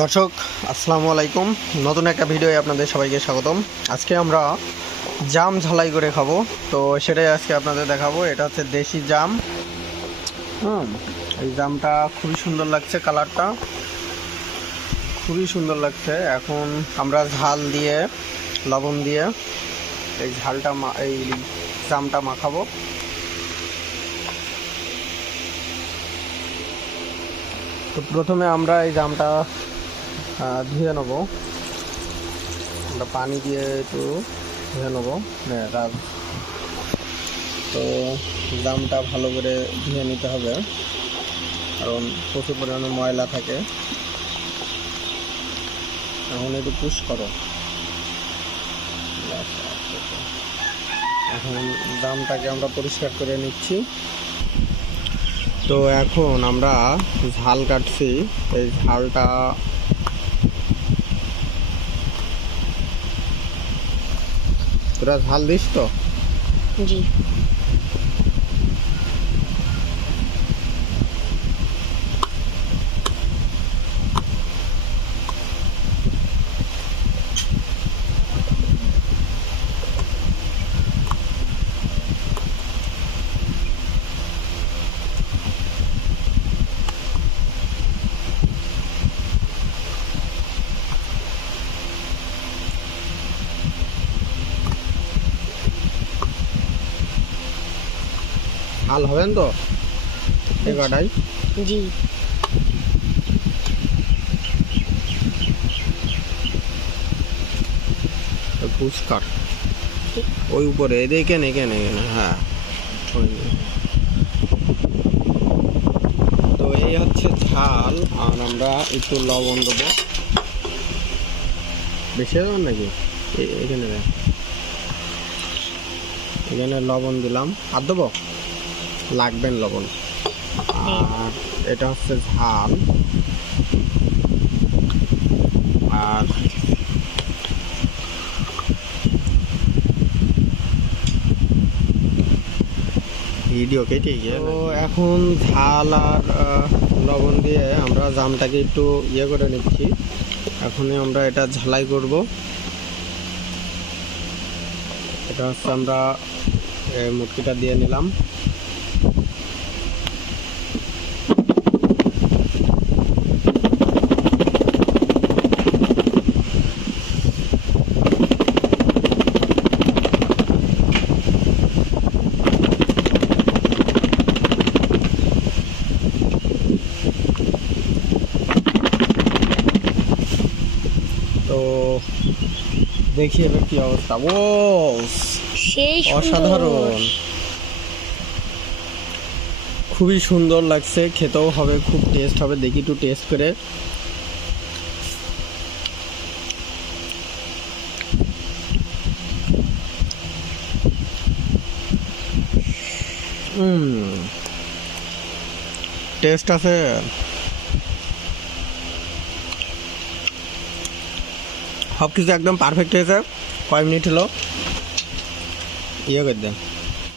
দর্শক, আসসালামু আলাইকুম। নতুন একটা ভিডিওয়ে আপনাদের সবাইকে স্বাগতম। আজকে আমরা জাম ঝালাই করে খাব। তো সেটাই আজকে আপনাদের দেখাবো। এটা হচ্ছে দেশি জাম। হুম, এই জামটা খুবই সুন্দর লাগছে কালারটা। খুবই সুন্দর লাগছে। এখন আমরা ঝাল দিয়ে, লবণ দিয়ে এই ঝালটা এই জামটা মাখাবো। তো প্রথমে আমরা এই জামটা ধুয়ে নেব। পানি দিয়ে একটু ধুয়ে নেব। হ্যাঁ তো দামটা ভালো করে ধুয়ে নিতে হবে। কারণ প্রচুর পরিমাণে ময়লা থাকে। এখন একটু পুশ করো। এখন দামটাকে আমরা পরিষ্কার করে নিচ্ছি। তো এখন আমরা ঝাল কাটছি। এই ঝালটা তোরা ঝাল দিস তো? জি। ঝাল হবেন তো? এই কটাই? জি। পুষ্কার। ওই উপরে এদিকে নে কেন এখানে হ্যাঁ। তো এই হচ্ছে ঝাল আর আমরা একটু লবণ দেবো। বেশি দেবেন নাকি? এখানে এখানে লবণ দিলাম। আর দেবো? লাগবেন লবণ। আর এটা হচ্ছে ঝাল। আর ভিডিও কেটে গিয়ে তো এখন ঝাল আর লবণ দিয়ে আমরা জামটাকে একটু ইয়ে করে নিচ্ছি। এখন আমরা এটা ঝালাই করব। এটা হচ্ছে আমরা মুটকিটা দিয়ে নিলাম তো দেখি এবার কি অবস্থা ও অসাধারণ। খুবই সুন্দর লাগছে খেতেও হবে খুব টেস্ট হবে দেখি একটু টেস্ট করে। টেস্ট আছে। সব কিছু একদম পারফেক্ট হয়েছে। কয় মিনিট হলো। ইয়ে করে দেন।